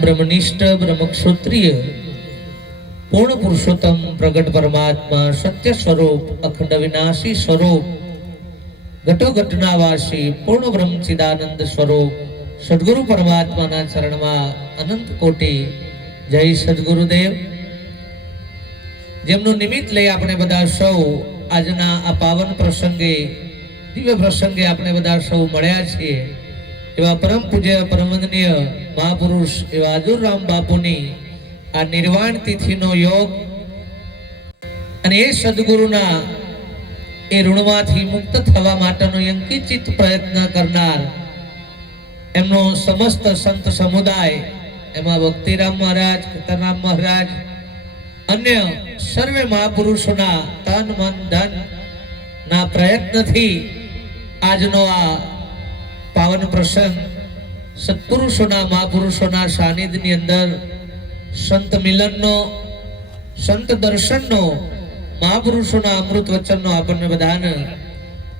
ब्रह्मनिष्ठ ब्रह्मक्षत्रिय पूर्ण पुरुषोत्तम प्रगट परमात्मा सत्य स्वरूप अखंड विनाशी स्वरूप घटो घटनावासी पूर्ण ब्रह्मचिदानंद स्वरूप सद्गुरु परमात्मा ना चरण में अनंत कोटि जय सद्गुरुदेव। जेमनु निमित्त लई आपणे बधा सौ आजना आ पावन प्रसंगे दिव्य प्रसंगे आपणे बधा सौ मळ्या छीए एवा परम पूज्य परम वंदनीय महापुरुष एवा आजुराम बापुनी आ निर्वाण तिथिनो योग अने ए सद्गुरुना ए ऋणमांथी मुक्त थवा माटेनो यंकिचित प्रयत्न करनार एमनो समस्त संत समुदाय एमां भक्तिराम महाराज, खतरनाम महाराज, अन्य सर्वे महापुरुषोना तन मन धन ना प्रयत्नथी आजनो आ पावन प्रसंग सत्पुरुषोना महापुरुषोना सानिध्यनी अंदर संत मिलननो संत दर्शननो महापुरुषोना अमृत वचननो आपणे बधाने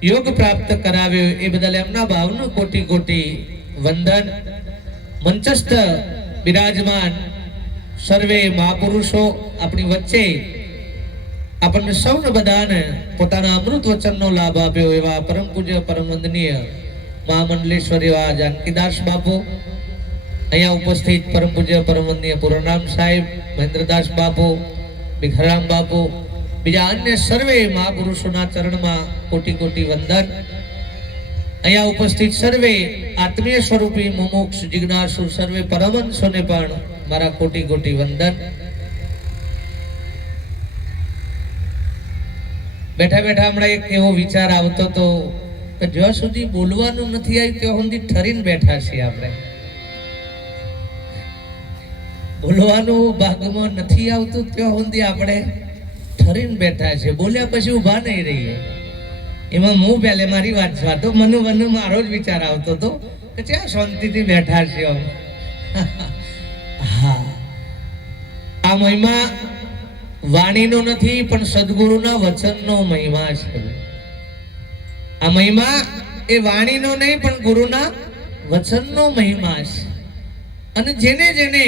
योग प्राप्त कराव्यो ए बदल एमना भावनो कोटि कोटि वंदन। मंचस्थ विराजमान सर्वे महापुरुषो अपनी वच्चे આપણને સૌને બધાને પોતાના અમૃત વચનનો લાભ આપ્યો એવા પરમ પૂજ્ય પરમ વંદનીય મહામંડલેશ્વર એવા જાનકીદાસ બાપુ, અહીંયા ઉપસ્થિત પરમ પૂજ્ય પરમ વંદનીય પૂર્ણરામ સાહેબ, મહેન્દ્રદાસ બાપુ, ભીખારામ બાપુ, બીજા અન્ય સર્વે મહાપુરુષોના ચરણમાં કોટી કોટી વંદન। અહીંયા ઉપસ્થિત સર્વે આત્મીય સ્વરૂપી મુમુક્ષ જિજ્ઞાસુ સર્વે પરમહંસોને પણ મારા કોટી કોટી વંદન। बैठा बैठा हमने एक एवो विचार आवतो तो ज्यां सुधी बोलवानुं नथी आव्युं त्यां सुधी ठरीने बैठा छीए आपणे। बोलवानुं भागमां नथी आवतुं त्यां सुधी आपणे ठरीने बैठा छीए, बोल्या पछी ऊभा नहीं रहीए। एमां हूँ पहले मारी वात वातो मनु मनु मारो ज विचार आवतो तो के त्यां शांतिथी बैठा छीए। हाँ, आ महिमा वाणीनो नथी पण सद्गुरुना वचननो महिमा छे। आ महिमा ए वाणीनो नहीं पण गुरुना वचननो महिमा छे। अने जेने जेने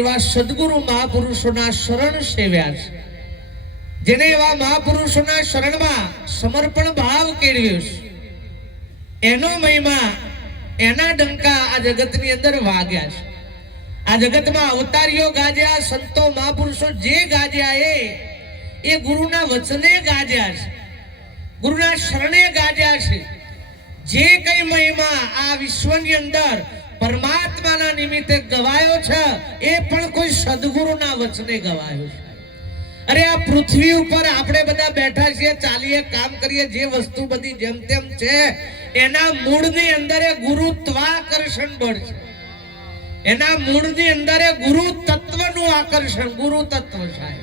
एवा सद्गुरु महापुरुषोना शरण सेव्या छे, जेने एवा महापुरुषोना शरणमां समर्पण भाव केळव्यो छे, एनो महिमा एना डंका आ जगतनी अंदर वाग्या छे। आ जगत में अवतारियों गाज्या, संतो महापुरुषो जे गाज्या ए गुरुना वचने गाज्या छे, गुरुना शरणे गाज्या छे। जे कई महिमा आ विश्वनी अंदर परमात्माना निमित्ते गवायो छे ए पण कोई सद्गुरुना वचने गवायो छे। अरे आ पृथ्वी पर आपणे बधा बैठा छीए, चालीए, काम करीए, जे वस्तु बधी जेम तेम छे एना मूळनी अंदर गुरुत्वाकर्षण बळ छे। एना मूळनी अंदर गुरु तत्वनु आकर्षण, गुरु तत्व छाय।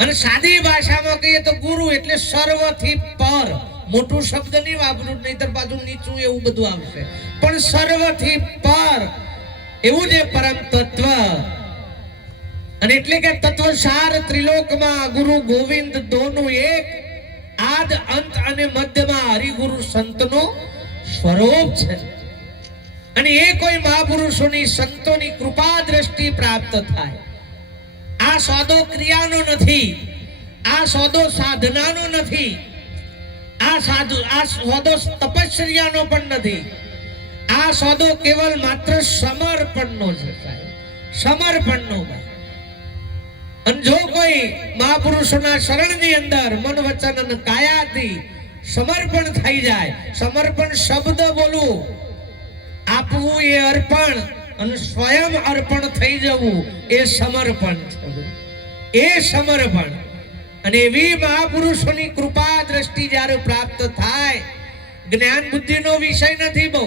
अने सादी भाषामां कहीए तो गुरु एटले सर्वथी पर। मोटो शब्द नहीं वापरू, नहींतर पाछुं नीचुं एवुं बधुं आवशे, पण सर्वथी पर एवुं जे परम तत्व। अने एटले के तत्वसार त्रिलोकमां गुरु गोविंद दोनुं एक, आद अंत अने मध्यमां हरिगुरु संतनो स्वरूप छे। અને એ કોઈ મહાપુરુષોની સંતોની કૃપા દ્રષ્ટિ પ્રાપ્ત થાય। આ સોદો ક્રિયાનો નથી, આ સોદો સાધનાનો નથી, આ સોદો તપશ્ચર્યાનો પણ નથી, આ સોદો કેવલ માત્ર સમર્પણનો છે સાહેબ, સમર્પણનો। અને જો કોઈ મહાપુરુષોના શરણની અંદર મન વચન અને કાયાથી સમર્પણ થઈ જાય, સમર્પણ શબ્દ બોલવું, आपवू ये अर्पण અને स्वयं अर्पण થઈ જવું એ સમર્પણ છે। એ સમર્પણ અને એવી મહાપુરુષોની કૃપા દ્રષ્ટિ જ્યારે પ્રાપ્ત થાય, જ્ઞાન બુદ્ધિનો વિષય નથી બહુ,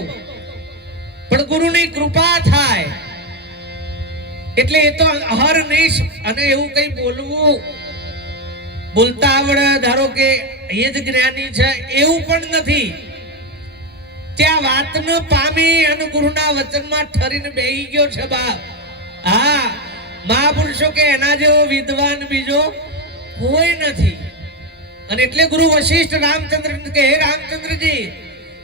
પણ ગુરુની કૃપા થાય એટલે એ તો અહર્નિશ। અને એવું કઈ બોલવું, બોલતા આવડે ધારો કે એ જ જ્ઞાની છે એવું પણ નથી। त्या वात न पामी अन गुरुना वचन में ठरीने बेही गयो छे बाप। हाँ, महापुरुषो के एना जेवो विद्वान बीजो कोई नथी। अने एटले गुरु वशिष्ठ रामचंद्र के हे रामचंद्र जी,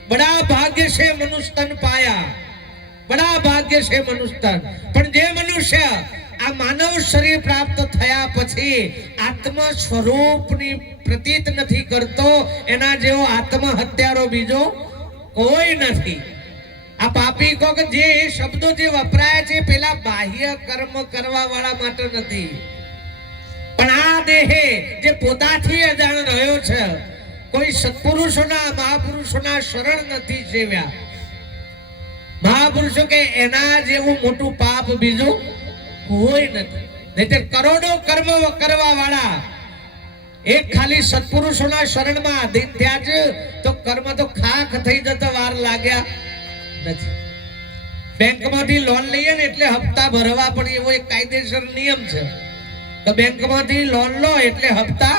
बड़ा भाग्य से मनुष्य तन पाया, बड़ा भाग्य से मनुष्य तन, पण जे मनु મનુષ્ય આ માનવ શરીર પ્રાપ્ત થયા પછી આત્મ સ્વરૂપની પ્રતીત નથી કરતો, એના જેવો આત્મહત્યારો બીજો કોઈ નથી. આ પાપી કો કે જે શબ્દો જે વપરાય છે પેલા બાહ્ય કર્મ કરવા વાળા માટે નથી, પણ આ દેહે જે પોતાથી અજાણ રહ્યો છે, કોઈ સત્પુરુષોના મહાપુરુષોના શરણ નથી સેવ્યા. મહાપુરુષો કે એના જેવું મોટું પાપ બીજું કોઈ નથી. નહીંતર કરોડો કર્મ કરવા વાળા એક ખાલી સત્પુરુષોના શરણમાં ત્યાં જ તો કર્મ તો ખાખ થઈ જતા વાર લાગ્યા નથી. બેંકમાંથી લોન લઈએ ને એટલે હપ્તા ભરવા પડે, એવો એક કાયદેસર નિયમ છે કે બેંકમાંથી લોન લો એટલે હપ્તા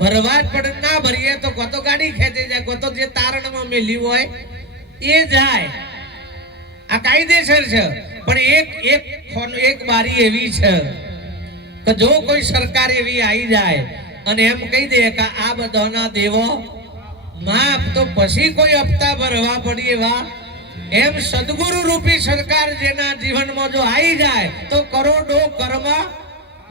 ભરવા જ પડે. ના ભરીએ તો કોતો ગાડી ખેંચી જાય, કોતો જે તારણમાં મેલી હોય એ જાય. આ કાયદેસર છે. પણ એક બારી એવી છે કે જો કોઈ સરકાર એવી આવી જાય અને એમ કહી દે કે આ બધાના દેવો માફ, તો પછી કોઈ હપ્તા ભરવા પડી એવા એમ સદગુરુ રૂપી સરકાર જેના જીવનમાં જો આવી જાય તો કરોડો કર્મ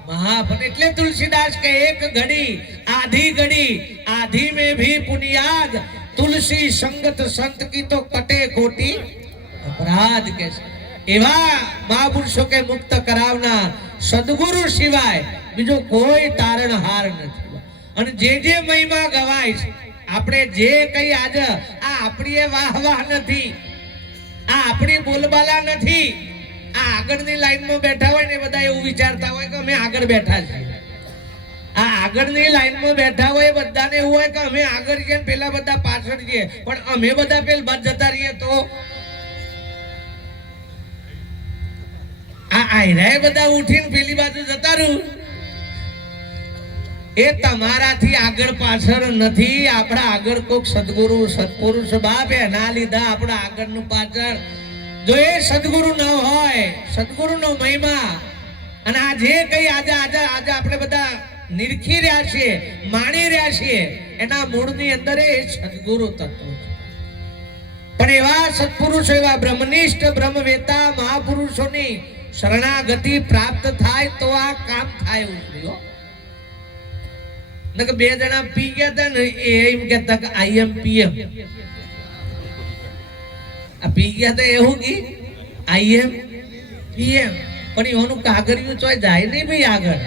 માફ. એટલે તુલસીદાસ કે એક ઘડી આધી में भी पुनियाद, तुलसी संगत संत की तो कटे कोटि अपराध. के एवा महापुरुषों के मुक्त करावना सदगुरु सिवाय बीजो कोई तारणहार નથી. અને જે મહિમા ગવાય છે આપણે જે કઈ આજે આ આપણી વાહ નથી, આ આપણી બોલબાલા નથી. આ આગળની લાઈનમાં બેઠા હોય ને બધા એવું વિચારતા હોય કે અમે આગળ બેઠા છીએ. આ આગળની લાઈનમાં બેઠા હોય બધાને એવું હોય કે અમે આગળ છીએ પેલા બધા પાછળ છીએ, પણ અમે બધા પેલ બાદ જતા રહીએ તો આ આયરાએ બધા ઉઠીને પેલી બાજુ જતા રહ્યું. એ તમારાથી આગળ પાછળ નથી. આપણા આગળ કોક સદગુરુ સત્પુરુષ બાપ એના લીધા આપણા આગળનું પાછળ. જો એ સદગુરુ ન હોય, સદગુરુનો મહિમા અને આ જે કઈ આજે આપણે બધા નિરખી રહ્યા છીએ, માણી રહ્યા છીએ, એના મૂળની અંદર એ સદગુરુ તત્વ છે. પણ એવા સત્પુરુષો, એવા બ્રહ્મનિષ્ઠ બ્રહ્મવેતા મહાપુરુષોની શરણાગતિ પ્રાપ્ત થાય તો આ કામ થાય એવું થયું. નકે બે જણા પી ગયા હતા ને એ એમ કહેતા કે આઈ એમ પીએમ. આ પી ગયા હતા એવું કે આઈ એમ પીએમ, પણ એનું કાગળિયું ચોય જાય નહીં ભાઈ આગળ.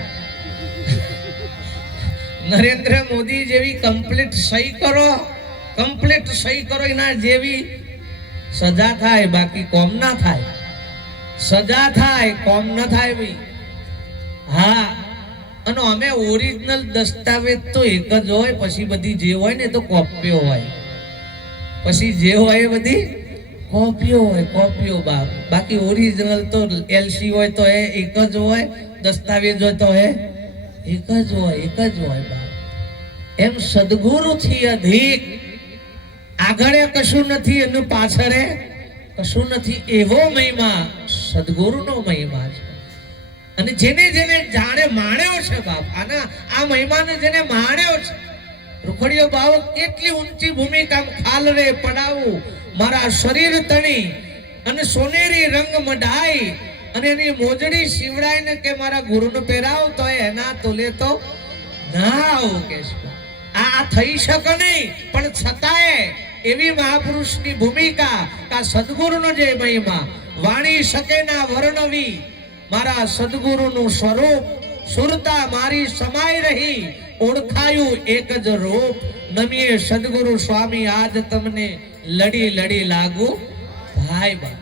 નરેન્દ્ર મોદી જેવી કમ્પ્લીટ સહી કરો એના જેવી સજા થાય, બાકી કોમ ના થાય. સજા થાય, કોમ ના થાય ભાઈ. હા, અને અમે ઓરિજિનલ દસ્તાવેજ તો એક જ હોય, પછી બધી જે હોય ને તો કોપીઓ હોય. પછી જે હોય એ બધી કોપીઓ બાપ. બાકી ઓરિજિનલ તો એલસી હોય તો એ એક જ હોય, દસ્તાવેજ હોય તો એ એક જ હોય બાપ. એમ સદગુરુ થી અધિક આગળ કશું નથી, એનું પાછળ કશું નથી. એવો મહિમા સદગુરુનો મહિમા છે. અને જેને જાણે માણ્યો છે બાપ, આ મહિમાને જેને માણ્યો છે, રૂખડીયો ભાવ કેટલી ઊંચી ભૂમિકા ખાલ રે પડાવું મારા શરીર તણી અને સોનેરી રંગ મઢાઈ અને એની મોજડી શિવડાઈને કે મારા ગુરુને પહેરાવ તો એના તોલે તો ના આવું કે આ થઈ શકે નહીં. પણ છતાંય એવી મહાપુરુષની ભૂમિકા કા સદગુરુનો જે મહિમા વાણી શકે ના વર્ણવી મારા સદગુરુનું સ્વરૂપ સુરતા મારી સમાઈ રહી ઓળખાયું એક જ રૂપ નમીએ સદગુરુ સ્વામી આજ તમને લડી લાગુ ભાઈ બા.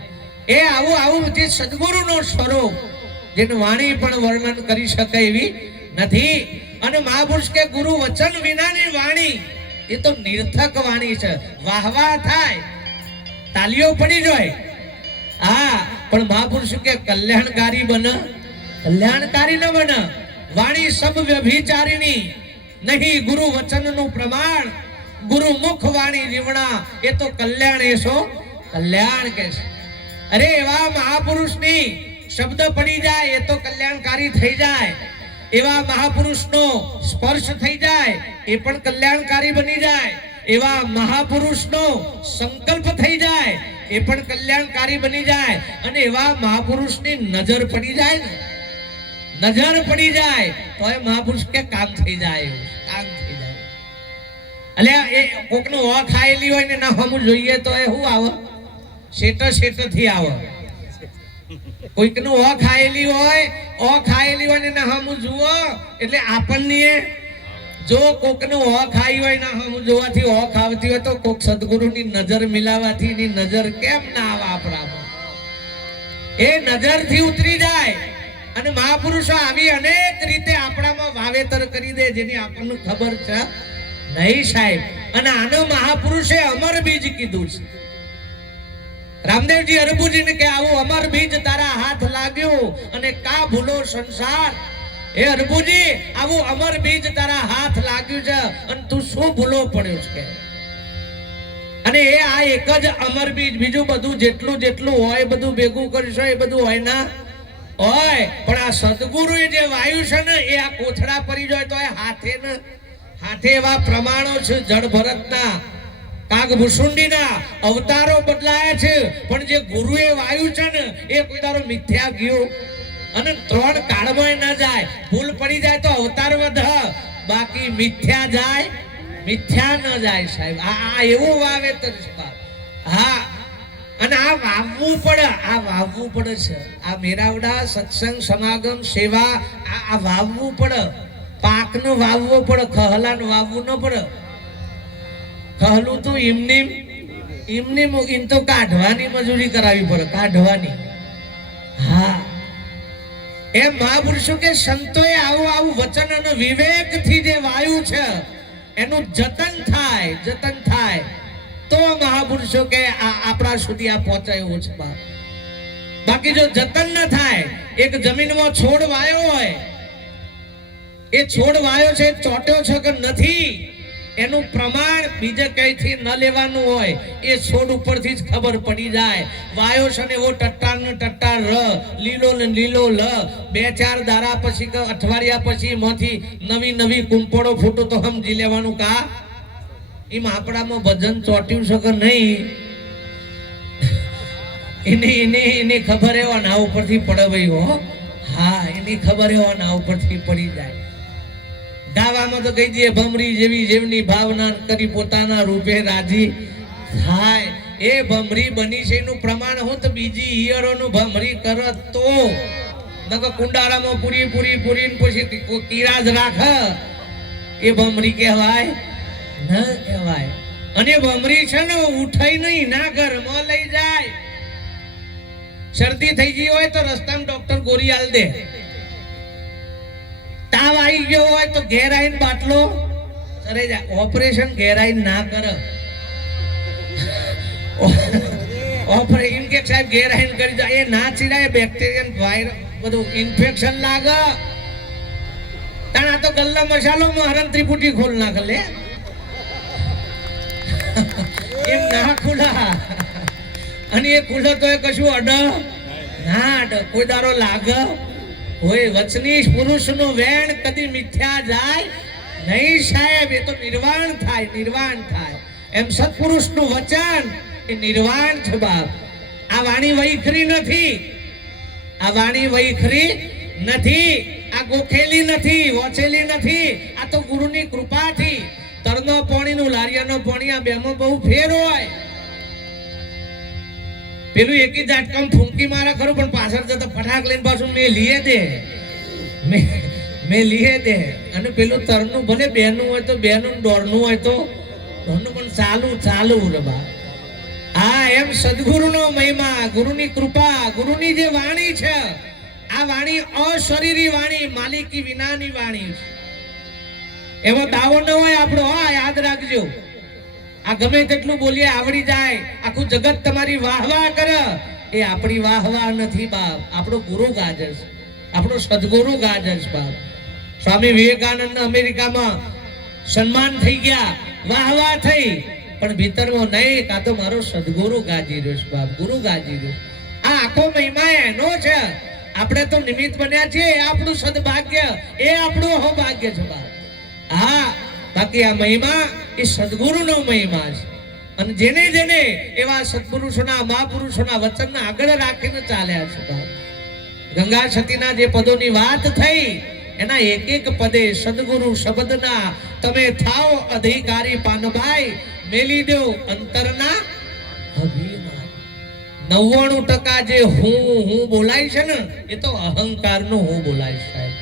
એ આવું જે સદગુરુનું સ્વરૂપ જેનું વાણી પણ વર્ણન કરી શકે એવી નથી. અને મહાપુરુષ કે ગુરુ વચન વિનાની વાણી એ તો નિર્થક વાણી છે. વાહવા થાય, તાલીઓ પડી જાય, હા, પણ મહાપુરુષ કે કલ્યાણકારી ન બને. વાણી સબ વ્યભિચારિણી નહીં, ગુરુ વચનનું પ્રમાણ ગુરુ મુખ વાણી જીવણા એ તો કલ્યાણ એસો કલ્યાણ કે છે. અરે એવા મહાપુરુષની શબ્દ પડી જાય એ તો કલ્યાણકારી થઈ જાય. એવા મહાપુરુષનો સ્પર્શ થઈ જાય એ પણ કલ્યાણકારી બની જાય. એવા મહાપુરુષનો સંકલ્પ થઈ જાય એ પણ કલ્યાણકારી બની જાય અને એવા મહાપુરુષની નજર પડી જાય ને, નજર પડી જાય તો એ મહાપુરુષ કે કામ થઈ જાય, કામ થઈ જાય. એટલે એ કોકનું ઓ ખાયેલી હોય ને ના હમું જોઈએ તો એ શું આવે, શેટ થી આવે. કોઈકનું ઓ ખાયેલી હોય ને ના હમું જુઓ એટલે આપણને, જો કોકનું ઓ ખાઈ હોય ના હમું જોવાથી ઓ ખાવતી હોય તો કોક સદગુરુની નજર મિલાવાથી એની નજર કેમ ના આવે આપણામાં, એ નજર થી ઉતરી જાય. અને મહાપુરુષો આવી અનેક રીતે આપણામાં વાવેતર કરી દે જેની આપણને ખબર છે નહીં સાહેબ. અને આનો મહાપુરુષે અમર બીજ કીધું છે. રામદેવજી અરબુજીને કે આવું અમર બીજ તારા હાથ લાગ્યું અને કા ભૂલો સંસાર. એ અરબુજી આવું અમર બીજ તારા હાથ લાગ્યું છે અને તું શું ભૂલો પડ્યો છે. અને એ આ એક જ અમર બીજ, બીજું બધું જેટલું હોય બધું ભેગું કરશો એ બધું હોય ના હોય. પણ આ સદગુરુ જે વાયુ છે ને એ આ કોથળા પડી જાય તો એ હાથે એવા પ્રમાણો છે જળ ભરતના, કાગભૂષુંડીના અવતારો બદલાયા છે. પણ જે ગુરુએ વાયુ છે ને એ કોઈ દારો મિથ્યા ગયો અને 3 કાળમાં ના જાય. ભૂલ પડી જાય તો અવતાર વધ, બાકી મિથ્યા જાય, મિથ્યા ન જાય સાહેબ. આ એવું વાવેતર છે. હા, અને આ વાવવું પડે છે. આ મેરાવડા સત્સંગ સમાગમ સેવા આ વાવવું પડે. પાકનું વાવવો પડે, ખહલાનું વાવવું ન પડે. ખહલું તો એમની તો કાઢવાની મજૂરી કરાવી પડે, કાઢવાની. હા, એ મહાપુરુષો કે સંતોએ આવું વચન અને વિવેક થી જે વાયુ છે એનું જતન થાય તો મહાપુરુષો કે આપણા સુધી આ પહોંચાયું છે. બાકી જો જતન ન થાય, એક જમીનમાં છોડ વાયો હોય, એ છોડ વાયો છે ચોટ્યો છે કે નથી એનું પ્રમાણ બીજે કઈથી ન લેવાનું હોય. એ છોડ ઉપરથી જ ખબર પડી જાય. વાયો છે ને એવો ટટ્ટાર ને ટટ્ટાર લીલો ને લીલો 2-4 દાડા પછી કે અઠવાડિયા પછી માંથી નવી કુંપળો ફૂટો તો સમજી લેવાનું કા એમ આપણામાં ભજન ચોટ્યું છે કે નહીં એની ખબર એવા ના ઉપરથી પડે ભાઈ હો. હા, એની ખબર એવા ના ઉપરથી પડી જાય. ગાવામાં તો કહી દઈએ ભમરી જેવની ભાવના કરી પોતાના રૂપે રાજી થાય. એ ભમરી બની છે એનું પ્રમાણ હું તો બીજી ઈયળોનું ભમરી કરત તો નકો કુંડાળામાં પૂરી પછી કીડા જ રાખ એ ભમરી કહેવાય ન કહેવાય. અને ભમરી છે ને ઉઠાઈ નહીં, ના ઘરમાં લઈ જાય. શરદી થઈ ગઈ હોય તો રસ્તામાં ડોક્ટર ગોળી આલ દે. તાવ આવી ગયો હોય તો ઘેર આવીને બાટલો કરે જાય. ઓપરેશન ઘેર આવીને ના કરે. ઓપરેશન કે સાહેબ ઘેર આવીને કરી જાય એ ના ચીડાય. બેક્ટેરિયન વાયરસ બધું ઇન્ફેક્શન લાગે. તાણા તો ગલ્લા મસાલો માં હરણ ત્રિપુટી ખોલ નાખે લે એમ ના ખુલા. અને એ ખુલે તો એ કશું અડ ના અડ, કોઈ દારો લાગે હોય. વચની પુરુષનું વેણ કદી મિથ્યા જાય નહીં સાહેબ. એ તો નિર્વાણ થાય. એમ સત્પુરુષનું વચન એ નિર્વાણ છે બાપ. આ વાણી વૈખરી નથી, આ ગોખેલી નથી, વોચેલી નથી. આ તો ગુરુની કૃપાથી તરનો પાણીનું લારિયાનો પાણી આ બેમાં બહુ ફેર હોય. પેલું એકી ઝાટકામ ફૂંકી મારે ખરું પણ પાછળ જતા ફટાક લઈને પાછું મેં લીએ દે. અને પેલું તરનું ભલે બેનું હોય તો બેનું, દોડનું હોય તો દોડનું, પણ ચાલુ રે બા. હા, એમ સદગુરુનો મહિમા, ગુરુની કૃપા, ગુરુની જે વાણી છે આ વાણી અશરીરી વાણી, માલિકી વિનાની વાણી છે. એવો દાવો ન હોય આપણો. હા, યાદ રાખજો. આ ગમે તેટલું બોલીએ આવડી જાય, આખું જગત તમારી વાહવા કરે, એ આપણી વાહવા નથી બાપ. આપણો ગુરુ ગાજર છે, આપણો સદગુરુ ગાજર છે બાપ. સ્વામી વિવેકાનંદ અમેરિકામાં સન્માન થઈ ગયા, વાહવા થઈ, પણ ભીતરમાં નહીં. કાં તો મારો સદગુરુ ગાજી રહ્યો છે બાપ, ગુરુ ગાજી રહ્યો. આ આખો મહિમા એનો છે. આપણે તો નિમિત્ત બન્યા છીએ. એ આપણું સદભાગ્ય, એ આપણું અહોભાગ્ય છે બાપ. હા, બાકી આ મહિમા એ સદગુરુનો મહિમા છે. અને જેને જેને એવા સત્પુરુષોના મહાપુરુષોના વચનને આગળ રાખીને ચાલ્યા છે બાપ. ગંગા સતીના જે પદોની વાત થઈ એના એક એક પદે સદગુરુ શબ્દના તમે થાઓ અધિકારી પાનભાઈ, મેલી દો અંતરના અભિમાન. 99% જે હું બોલાય છે ને એ તો અહંકારનો હું બોલાય સાહેબ,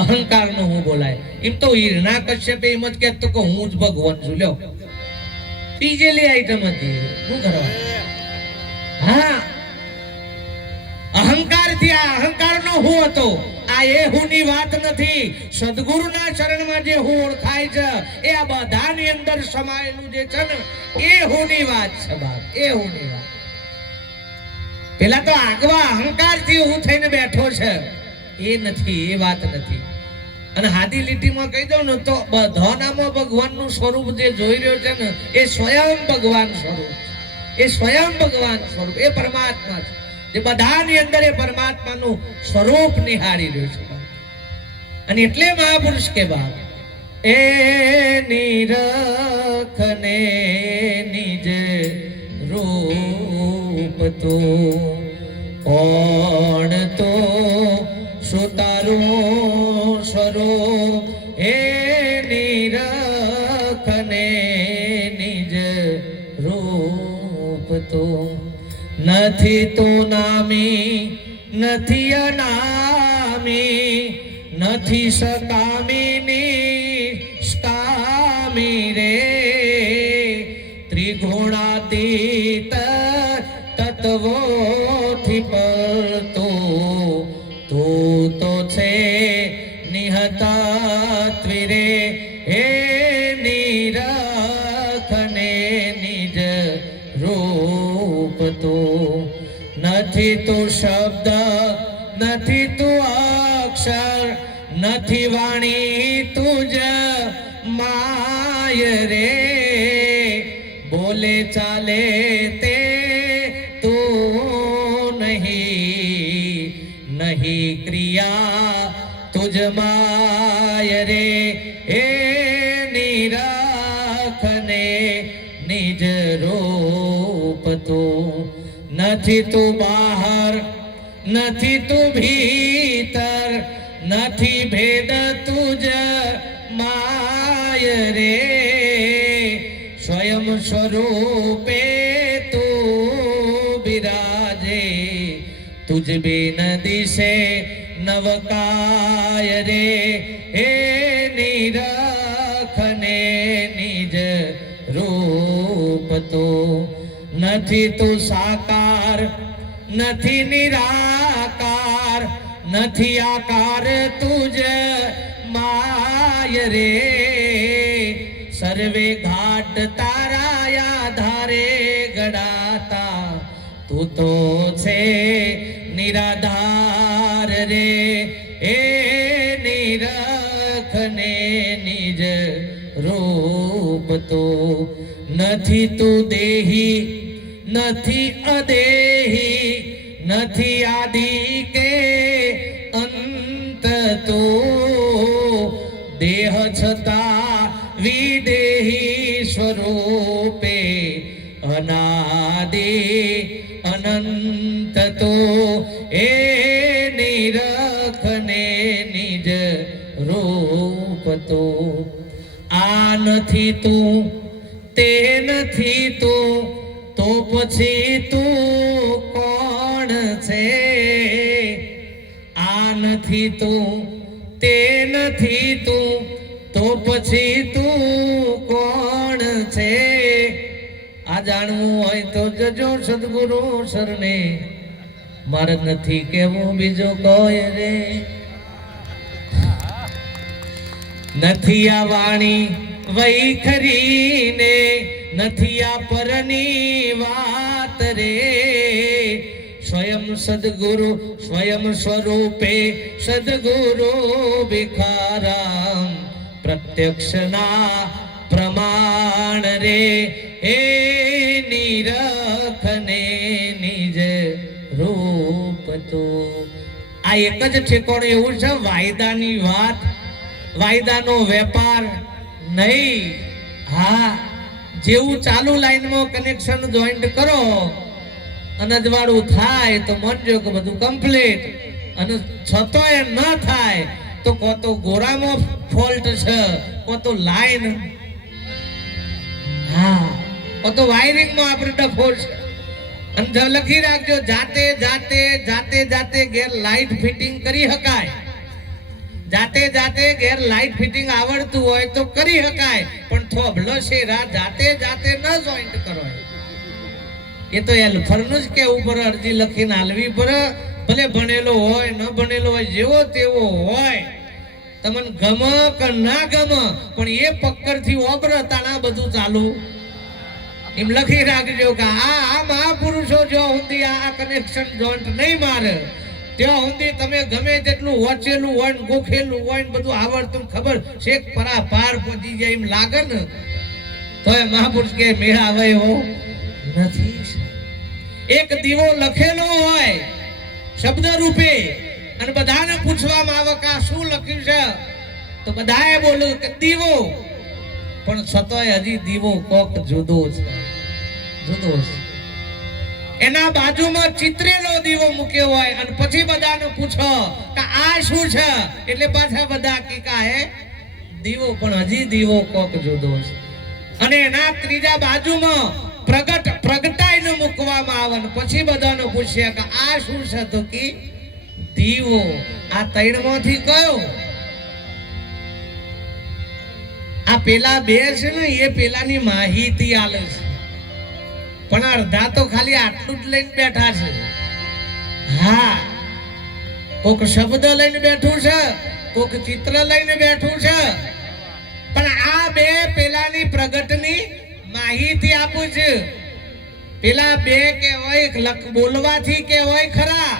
અહંકારનો હું બોલાય. એમ તો હિરણા કશ્યપે એમ જ કહેતો કે હું જ ભગવાન છું. લ્યો ત્રીજેલી આઈટમ હતી શું કરવા? હા, અહંકાર થી આ અહંકારનો હું હતો. આ એ હુંની વાત નથી. સદગુરુના શરણમાં જે હું ઓળખાય છે એ આ બધાની અંદર સમાયેલું જે છે ને એ હુંની વાત છે બાપ, એ હુંની વાત. પેલા તો આગવા અહંકારથી હું થઈને બેઠો છે એ નથી, એ વાત નથી. અને હાદી લીટીમાં કહી દઉં ને તો બધાનામાં ભગવાનનું સ્વરૂપ જે જોઈ રહ્યો છે ને એ સ્વયં ભગવાન સ્વરૂપ છે, એ સ્વયં ભગવાન સ્વરૂપ, એ પરમાત્મા છે જે બધાની અંદર એ પરમાત્માનું સ્વરૂપ નિહાળી રહ્યો છે. અને એટલે મહાપુરુષ કે બાપ એ નિરખને નિજ રૂપ તો કોણ તો સુતારું સ્વરૂપ. હે નિરખને નિજ રૂપ તો નથી તો નામી, નથી અનામી, નથી સકામી નિષ્કામી રે. ત્રિગુણાતીત તત્વોથી પરતો તું તો છે નિહતત્વી રે. હે નિરખને નિજ રૂપ તો નથી તું શબ્દ, નથી તું અક્ષર, નથી વાણી તુજ માય રે. બોલે ચાલે તે તું નહીં, નહીં ક્રિયા તુજ માય રે. હે નિરખને નિજ રૂપ તો નથી તું બહાર, નથી તું ભીતર, નથી ભેદ તુજ માય રે. સ્વયં સ્વરૂપે તું બિરાજે, તુજ બિન દિશે નવકાય રે. હે નિરખને નિજ રૂપ તો નથી તું સાકાર, નથી નિરાકાર, નથી આકાર તુજ માય રે. સર્વે ઘાટ તારા આધારે ગડાતા તું તો છે નિરાધાર રે. હે નિરખને નિજ રૂપ તો નથી તું દેહી, નથી અદેહી, નથી આદિ કે અંત તો દેહ છતાં વિદેહી સ્વરૂપે અનાદિ અનંત તો. એ નિરખને નિજ રૂપ તો આ નથી તું, તે નથી તું, તો પછી તું કોણ છે? આ નથી તું, તે નથી તું, તો પછી તું કોણ છે? આ જાણવું હોય તો જજો સદગુરુ શરણે, મારે નથી કેવું બીજો કોઈ રે. નથી આ વાણી વૈખરીને, નથી આ પરની વાત રે. સ્વયં સદગુરુ સ્વયં સ્વરૂપે સદગુરુ ભિખારામ પ્રત્યક્ષના પ્રમાણ રે. હે નિરખને નિજ રૂપ તો આ એક જ ઠેકોણ એવું છે. વાયદાની વાત, વાયદાનો વેપાર નહીં. હા, જેવું ચાલુ લાઈનમાં કનેક્શન જોઈન્ટ કરો અને અજવાળું થાય તો માનજો કે બધું કમ્પ્લીટ, અને છતાંય ન થાય તો કો તો ગોરામાં ફોલ્ટ છે, કો તો લાઈન, હા, કો તો વાયરિંગમાં આપણે ડખો છે. અને લખી રાખજો, જાતે જાતે જાતે જાતે ઘેર લાઈટ ફિટિંગ કરી શકાય. જાતે જાતે ઘેર લાઈટ ફિટિંગ આવડતું હોય તો કરી શકાય, પણ થોભલો શેરા જાતે જાતે ન જોઈન્ટ કરો. એ તો હેલ્પરનું જ કેવું પડે, અરજી લખીને હાલવી પડે. ભલે ભણેલો હોય ન ભણેલો હોય, જેવો તેવો હોય, તમને ગમે કે ના ગમે, પણ એ પક્કડથી ઓબરે તાણા બધું ચાલુ. એમ લખી રાખજો કે આ મહાપુરુષો જો સુધી આ કનેક્શન જોઈન્ટ નહીં મારે ત્યાં સુધી તમે ગમે તેટલું વાંચેલું હોય ને ગોખેલું હોય ને બધું આવડતું ખબર શેક પરા પાર પહોંચી જાય એમ લાગે ને, તો એ મહાપુરુષ કે મેળ આવે એવો નથી. એક દીવો લખેલો હોય શબ્દ રૂપે અને બધાને પૂછવામાં આવે કે આ શું લખ્યું છે, તો બધાએ બોલ્યું કે દીવો, પણ છતાંય હજી દીવો કોક જુદો છે, જુદો છે. એના બાજુમાં ચિત્રેલો દીવો મૂક્યો હોય અને પછી બધાને પૂછો કે આ શું છે, એટલે પાછા બધા કીકા હે દીવો, પણ હજી દીવો કોક જુદો છે. અને એના ત્રીજા બાજુમાં પ્રગટાઈને મૂકવામાં આવે ને પછી બધાને પૂછ્યા કે આ શું છે, તો કે દીવો. આ ત્રણમાંથી કયો? આ પેલા બે છે ને એ પેલાની માહિતી આલે છે, પણ અડધા તો ખાલી આટલું જ લઈને બેઠા છે. હા, કોક શબ્દ લઈને બેઠું છે, કોક ચિત્ર લઈને બેઠું છે, પણ આ બે પેલાની પ્રગટની માહિતી આપું છે. પેલા બે કહેવાય બોલવાથી કહેવાય ખરા,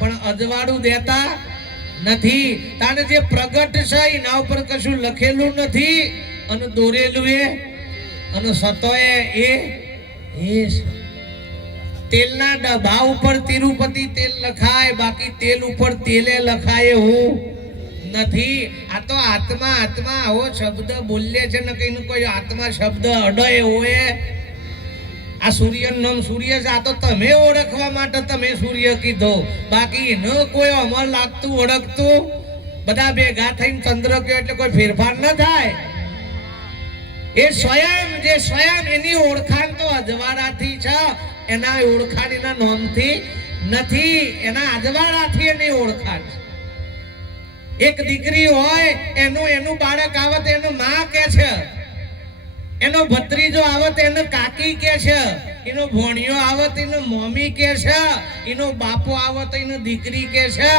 પણ અજવાળું દેતા નથી. તાને જે પ્રગટ છે એના ઉપર કશું લખેલું નથી અને દોરેલું એ અને સતોએ એ તેલના ડબ્બા ઉપર તિરુપતિ તેલ લખાય, બાકી તેલ ઉપર તેલે લખાય એવું નથી. આ તો આત્મા આત્મા આવો શબ્દ બોલે છે ને કઈ કોઈ આત્મા શબ્દ અડે હોય. આ સૂર્યનું નામ સૂર્ય છે, આ તો તમે ઓળખવા માટે તમે સૂર્ય કીધો, બાકી ન કોઈ અમર લાગતું ઓળખતું. બધા ભેગા થઈને ચંદ્ર કયો એટલે કોઈ ફેરફાર ન થાય. એ સ્વયં જે સ્વયં એની ઓળખાણ તો અજવાળાથી છે, એના ઓળખાણ એના નામથી નથી, એના અજવાળાથી એની ઓળખાણ છે. એક દીકરી હોય એનું બાળક આવે તો એનું માં કે છે, એનો ભત્રીજો આવે તો એને કાકી કે છે, એનો ભોણિયો આવે તો એને મમ્મી કે છે, એનો બાપો આવે તો એને દીકરી કે છે,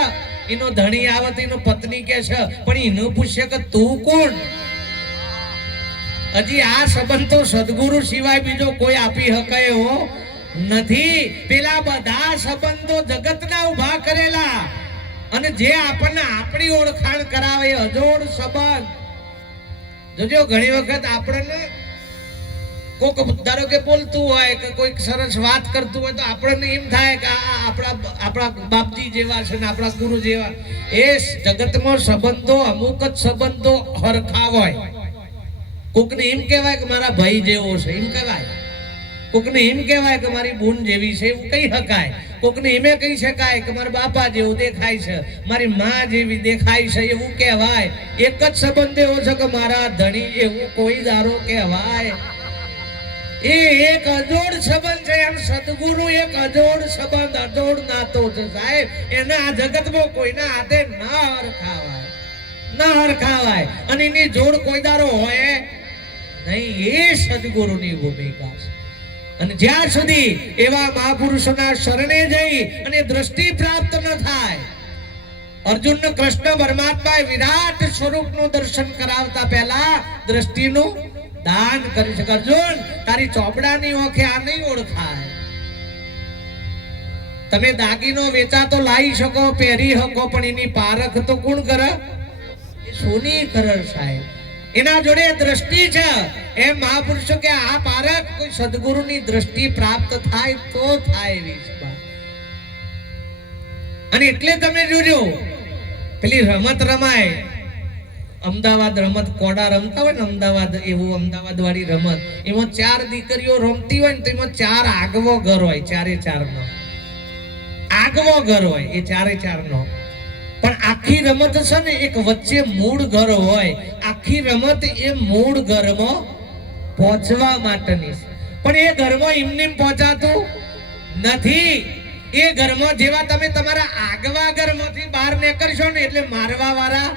એનો ધણી આવે તો એનો પત્ની કે છે. પણ એનું પૂછે કે તું કોણ? હજી આ સંબંધ તો સદગુરુ સિવાય બીજો કોઈ આપી શકે એવો નથી. પેલા બધા સંબંધો જગતના ઉભા કરેલા, અને જે આપણને આપણી ઓળખાણ કરાવે એ અજોડ સંબંધ. જોજો ઘણી વખત આપણને કોક ધારો કે બોલતું હોય કે કોઈક સરસ વાત કરતું હોય તો આપણને એમ થાય કે આપણા બાપજી જેવા છે ને આપણા ગુરુ જેવા. એ જગતમાં સંબંધો અમુક જ સંબંધો હરખા હોય. કોકને એમ કહેવાય કે મારા ભાઈ જેવો છે, એમ કહેવાય. કોકને એમ કહેવાય કે મારી બૂન જેવી છે, એવું કહી શકાય. કોકને એમ કહી શકાય કે મારા બાપા જેવું દેખાય છે, મારી માં જેવી દેખાય છે, એવું કહેવાય. એક જ સંબંધ એવો છે કે મારા ધણી એવું કોઈ દારો કહેવાય. એ એક અજોડ સંબંધ છે. એમ સદગુરુ એક અજોડ સંબંધ, અજોડ નાતો છે સાહેબ. એના આ જગતમાં કોઈના હાથે ના હરખાવાય, ના હરખાવાય. અને એની જોડ કોઈ દારો હોય નહીં. એ સદગુરુની ભૂમિકા છે. અને જ્યાં સુધી એવા મહાપુરુષોના શરણે જઈ અને દ્રષ્ટિ પ્રાપ્ત ન થાય. અર્જુન કૃષ્ણ પરમાત્માએ વિરાટ સ્વરૂપનું દર્શન કરાવતા પહેલા દ્રષ્ટિનું દાન કરી શકે. અર્જુન, તારી ચોપડાની ઓખે આ નહીં ઓળખાય. તમે દાગીનો વેચાતો લાવી શકો, પહેરી શકો, પણ એની પારખ તો કોણ કરે? સોની કરે સાહેબ. એના જોડે દ્રષ્ટિ છે. એમ મહાપુરુષો કે આ પારખ કોઈ સદગુરુની દ્રષ્ટિ પ્રાપ્ત થાય તો થાય એવી છે. અને એટલે તમે જોજો પેલી રમત રમાય અમદાવાદ રમત કોડા રમતા હોય ને, અમદાવાદ એવું અમદાવાદ વાળી રમત, એમાં 4 દીકરીઓ રમતી હોય ને તો એમાં 4 આગવો ઘર હોય, 4 નો આગવો ઘર હોય, એ 4 નો. પણ આખી રમત છે ને એક વચ્ચે મૂળ ઘર હોય. આખી રમત એ મૂળ ઘરમાં પહોંચવા માટેની છે. પણ એ ઘરમાં એમને પહોંચાતું નથી. એ ઘરમાં જેવા તમે તમારા આગવા ઘરમાંથી બહાર નીકળશો ને એટલે મારવા વાળા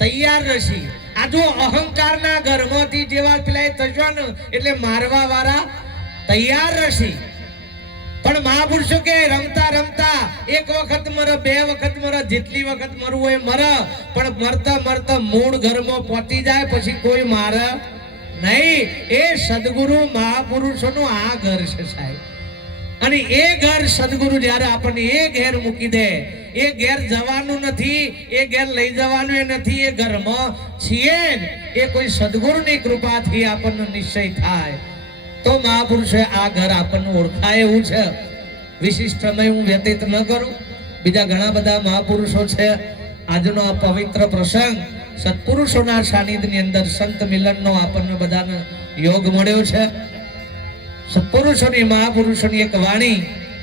તૈયાર રહેશે. આ જો અહંકારના ઘરમાંથી જેવા પેલા થશો ને એટલે મારવા વાળા તૈયાર રહેશે. પણ મહાપુરુષો કે રમતા રમતા એક વખત મરે, 2 વખત મરે, જેટલી વખત મરવું હોય મરે, પણ મરતા મરતા મૂળ ઘરમાં પહોંચી જાય પછી કોઈ મારે નહીં. એ સદગુરુ મહાપુરુષોનું આ ઘર છે સાહેબ. અને એ ઘર સદગુરુ જ્યારે આપણને એ ઘેર મૂકી દે, એ ઘેર જવાનું નથી, એ ઘેર લઈ જવાનું એ નથી, એ ઘરમાં છીએ એ કોઈ સદગુરુની કૃપાથી આપણને નિશ્ચય થાય તો મહાપુરુષે આ ઘર આપણને ઓળખાય એવું છે. વિશિષ્ટ સમય હું વ્યતીત ન કરું. બીજા ઘણા બધા મહાપુરુષો છે. આજનો આ પવિત્ર પ્રસંગ સત્પુરુષોના સાનિધ્યની અંદર સંત મિલનનો આપણને બધાને યોગ મળ્યો છે. સત્પુરુષોની મહાપુરુષોની એક વાણી